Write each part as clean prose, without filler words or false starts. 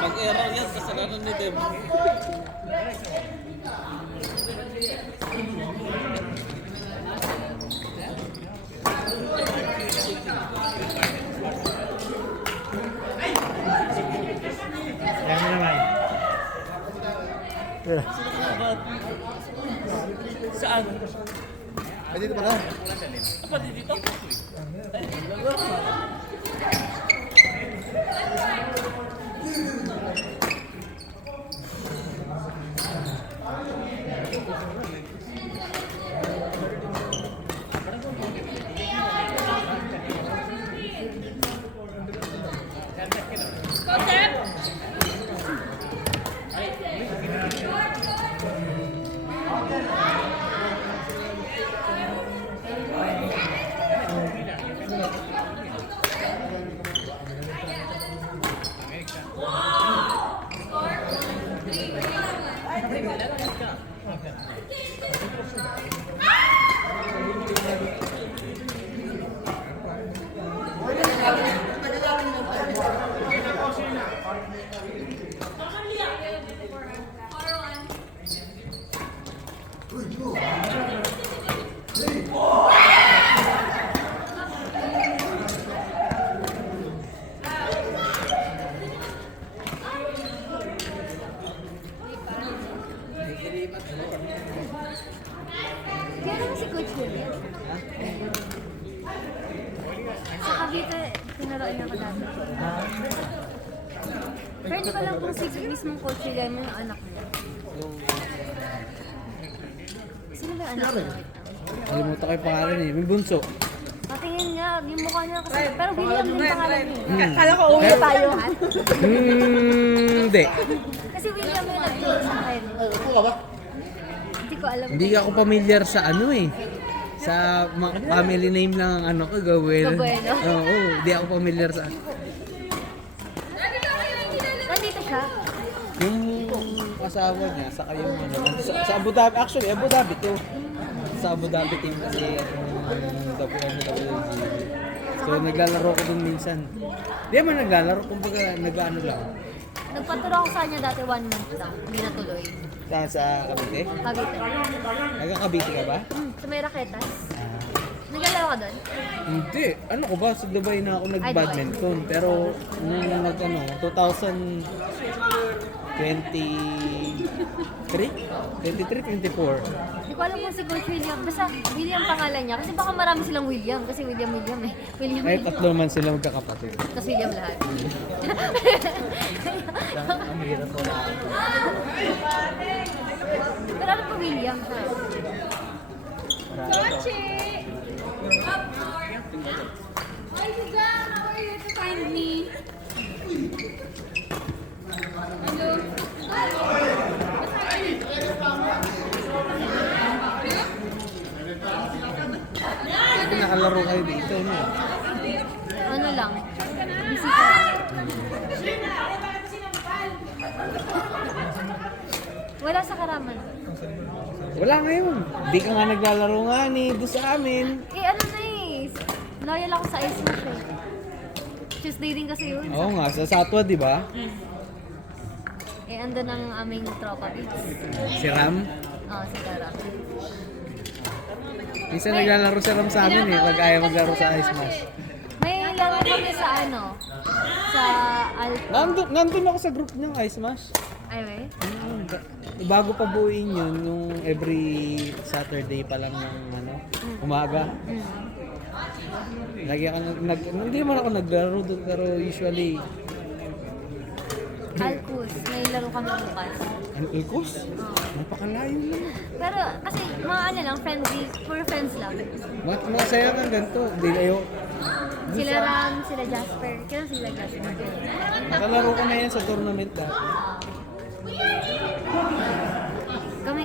Pag-error yan, kasalanan ni Dem. Yan naman. Saan? Ay, dito pala. Apa dito? Kaya naman si Coach William. Sa Cavite, tinuruan niya ako dati. Pero hindi ko alam kung si mismong Coach William yung anak niya. Sino ba yung anak niya? Kalimutan ko yung pangalan eh. May bunso. Patingin niya, yung mukha niya kasi. Pero William din pangalan niya. Kala ko uwi tayo. Hindi. Kasi William yung nagturo sa akin. Upo ka ba? Hindi ko alam. Hindi ako familiar sa ano eh. Sa family name lang ang ano ko, Gabuelo. Gabuelo? Oo, hindi ako familiar sa Nandito siya. yung asawa niya, saka yung ano, sa Abu Dhabi, actually Abu Dhabi to. Sa Abu Dhabi team kasi WNWG. So naglalaro ko dun minsan. Di man naglalaro, kumbaga nag-ano lang. Nagpaturo ako sa kanya dati 1 month lang. Hindi natuloy. Sa Cavite? Cavite. Nagka-Cavite ka ba? Sa may raketas. Naglalaro ka doon? Hindi. Ano ko ba? Sa Dubai na ako nag-badminton. Pero nung nag-ano, 23, 24. Hindi ko alam kung si Coach William. Basta William pangalan niya. Kasi baka marami silang William. Kasi William eh. William. Ay, tatlo man sila magkakapatid. Tapos William lahat. Ang hirap ko na. Pero ano pa William ha? Hi, Suzanne. How are you to find me? Hello. Kung nakalaro kayo dito, no? Ano lang? Bisita. Wala sa Karaman. Wala ngayon. Di ka nga naglalaro nga ni doon sa amin. Eh ano na eh. Loyal ako sa Ice Smash eh. Tuesday din kasi yun. Oo nga, sa Satwa, di ba? Eh andun ang aming tropa bits. Si Ram. Oo, si Kara. Minsan naglalaro si Ram sa amin eh, pag ayaw maglaro sa Ice Smash. May laro kami sa ano? Sa Alpha. Nandun ako sa group niyang Ice Smash. Ay, we? Bago pa buuin yun, yung every Saturday pa lang ng ano, umaga. Lagi ako hindi naman ako naglaro doon, pero usually Alcus. May laro kami bukas. ang ikos? Napakalayo lang. Pero kasi mga ano lang, friendly, pure friends lang. Masaya kang ganito. Hindi kayo. Sila Ram, sila Jasper. Kailan sila Jasper? Nakalaro ko na yan sa tournament ah.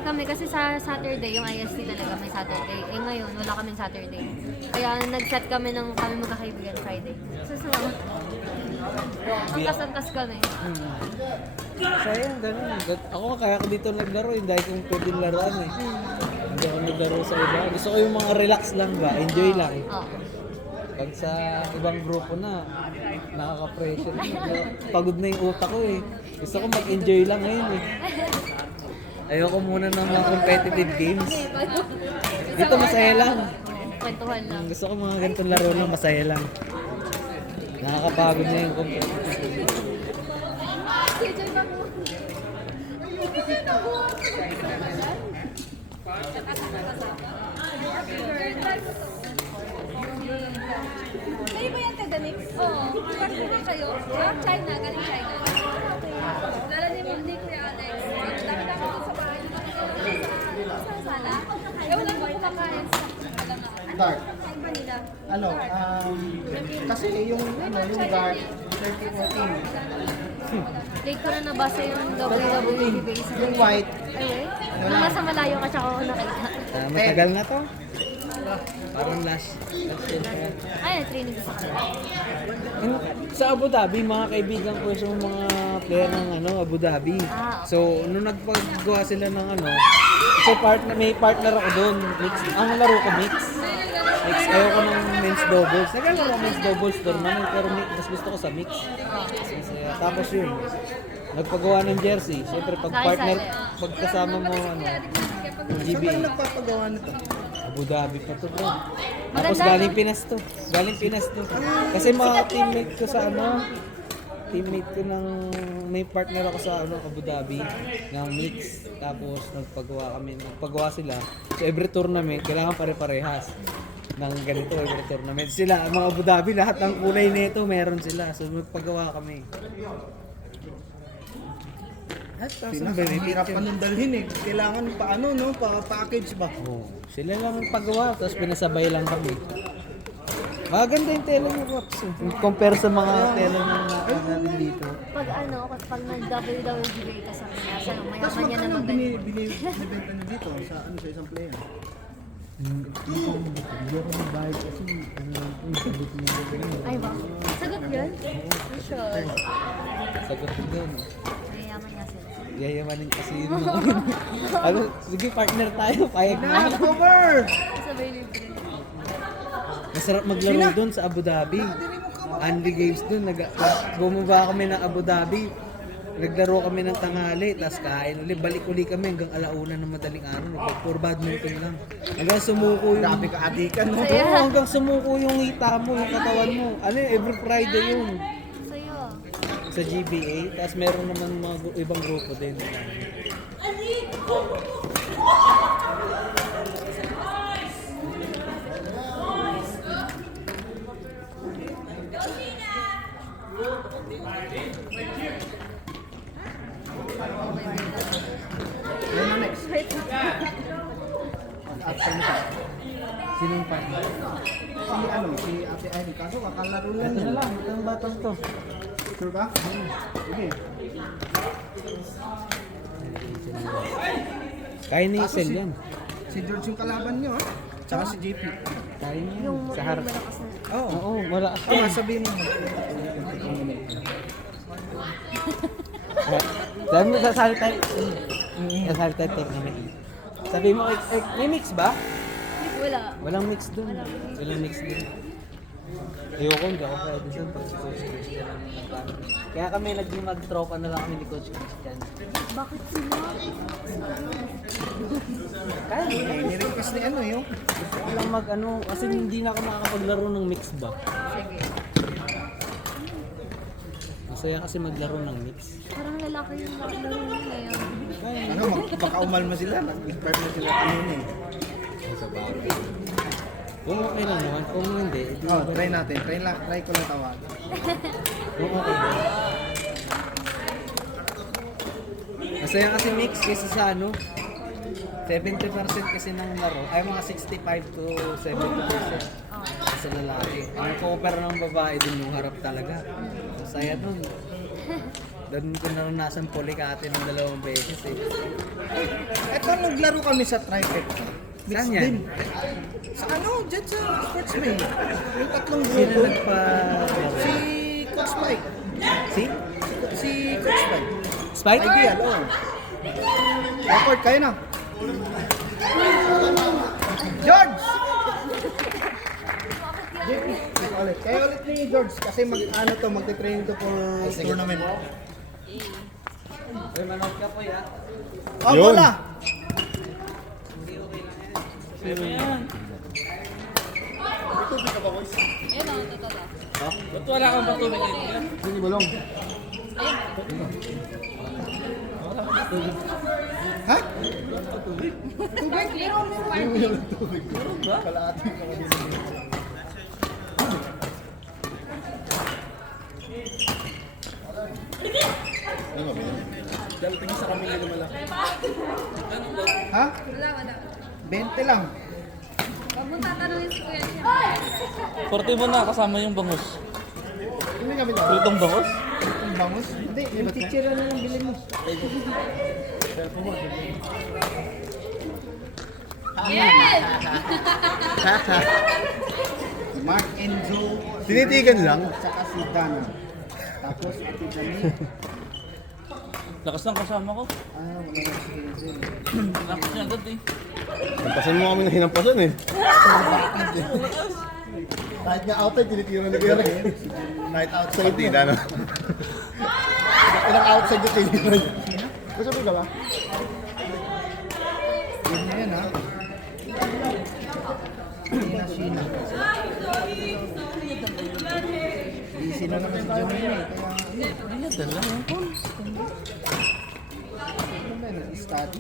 Kami kasi sa Saturday, yung IST talaga may Saturday. Eh ngayon, wala kaming Saturday. Kaya nag-set kami ng kami magkakaibigan Friday. So, angkas-angkas kami. Sayang, ganun. Ako kaya ko dito naglaro, dahil kung pwedeng laruan eh. Hindi ako naglaro sa iba. Gusto ko yung mga relax lang ba? Enjoy lang. Oo. Pag sa ibang grupo na, nakaka-pressure. Pagod na yung utak ko eh. Gusto ko mag-enjoy lang ngayon eh. Ayoko muna ng mga competitive games. Dito masaya lang. Kwentuhan lang. Gusto ko mga ganitong laro lang, masaya lang. Nakakapagod na yung competitive games. Kayo ba yan, Tega Nix? Oo. Partner kayo? China, galing China. Lala ni Kuya Alex. Dami-dami ko sa bahay. Sa sala. Ewan lang kung kumakain sa alam na. Dark. Saan ba nila? Ano, kasi yung dark, 30-14. Late ko na nabasa yung WWE base. Yung white, Ay, nung nasa malayo ka siya ako nakita. Matagal na to. Parang last year pa yan. Ay, training sa kanila. Sa Abu Dhabi, mga kaibigan ko yung mga player ng Abu Dhabi. Ah, okay. So, nung nagpagawa sila ng so may partner ako doon. Mix. Ang laro ko mix. Mix. Ayoko ng men's doubles. Naglalaro ako men's doubles tournament, pero mas gusto ko sa mix. Masaya. Tapos yun, nagpagawa ng jersey. Siyempre, pag partner, pag kasama mo, GBA. saan nagpapagawa nito? Abu Dhabi pa to, bro. Tapos Maganda, galing no? Pinas to. Galing Pinas to. Kasi mga teammate ko sa teammate ko ng may partner ako sa Abu Dhabi ng mix. Tapos nagpagawa sila. So every tournament kailangan pare-parehas ng ganito every tournament. Sila mga Abu Dhabi lahat ng kulay nito meron sila. So nagpagawa kami. At Pinas, ang hirap pa nung dalhin eh. Kailangan paano, no? Pa-package ba? oh, sila lang ang pagawa, tapos pinasabay lang kami. Maganda yung tela niyo, Pops. Compare sa mga tela ng natin dito. Pag nag-WWE ka sa kanya, siya, Tapos mayaman niya magkano naman. binibenta nyo dito sa isang player? Hindi ako nagbayad kasi sagot niya. Ay, ba? Sagot yun? Sure. Sagot ko doon. Mayaman nga sila. Yayamanin kasi yun. Sige, partner tayo. Payag na. Over! Sabay libre. Masarap maglaro doon sa Abu Dhabi. Only games doon. Bumaba kami ng Abu Dhabi. Naglaro kami ng tanghali, tapos kain ulit. Balik uli kami hanggang alauna ng madaling araw. Puro badminton lang. Hanggang sumuko yung... Grabe ka adikan, no? Oo, hanggang sumuko yung hita mo, yung katawan mo. Every Friday yun. Sa'yo. Sa GBA. Tapos meron naman mga ibang grupo din. Yan na next. After nito. Sinong partner? Si Ate Ivy. Kaso kakalaro lang Ito yan. na lang, itong batang to. Sure ba? Sige. Kaya ni Kaso Isel yan. Si George yung kalaban nyo, ha? Tsaka si JP. Kaya niya yan. Yung Sa harap. malakas na. Oo. Oo, wala. Sabihin mo. Sabi mo, sasali tayo. Sasali tayo technique. Sabi mo, may mix ba? Wala. Walang mix dun. Walang mix dun. Ayoko, hindi ako pwede dun pag si Coach Christian ang nagplano. Kaya kami mag-tropa na lang kami ni Coach Christian. Bakit sila? Kaya Nirequest ni ano yun. gusto ko lang kasi hindi na ako makakapaglaro ng mix ba? Sige. Masaya kasi maglaro ng mix. Parang lalaki yung laro nila yun. Kaya Ano, baka umalma sila. Nag-inspire na sila kanina eh. sa bagay. Kung okay lang naman, kung hindi, edi Oh, try natin. Try ko lang tawag. kung okay lang. Masaya kasi mix kasi sa 70% kasi ng laro, ay mga 65 to 70% sa lalaki. Ang cover ng babae din yung harap talaga. Masaya dun. Doon ko naranasan pulikate ng 2 beses eh. Eto, naglaro kami sa trifecta. Saan yan? Sa dyan sa Sportsman. Yung tatlong Sino grupo. nagpa... Si Coach Mike. Si? Si Coach Mike. Spike? Ideal, oo. Record kayo na. George! JP, ulit. Kaya ulit ni George kasi magte-training to for tournament. Ay, manok ka po ya. Oh, Yun. bola! Pero yan. Ayun o, totoo. Ba't wala kang matulog yan? Hindi balong. Ha? Tubig? Meron, meron. Meron ba? Dahil tingin sa kami na malaki. Ano ba? Ha? Wala. 20 lang. Huwag mong tatanungin si Kuya siya. 40 mo na kasama yung bangus. Hindi kami lang. Pritong bangus? Ang bangus? Hindi, yung teacher na lang bilhin mo. Yes! Mark Enzo. Tinitigan lang. At saka si Dana. Tapos ati Dani. Lakas ng kasama ko. Wala na si Hazel. Lakas niya agad eh. Nampasan mo kami ng hinampasan eh. Kahit nga outside, tinitira na kaya rin. Night outside. Pati na, no? Ilang outside yung tinitira niya. Gusto mo ka ba? Yun na yan, ha? Sina. Busy na naman si Janine eh. Kaya, Ano dala yung phone? ano ba yun? Study?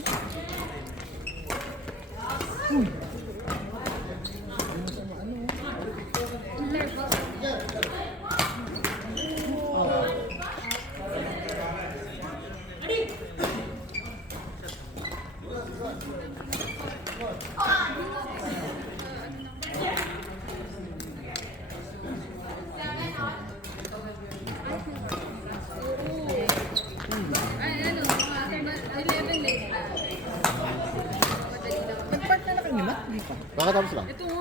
Ay, ano, 11 late na. Nag-part na kayo ni Matt? Hindi pa. Nakatapos lang. Ito mo,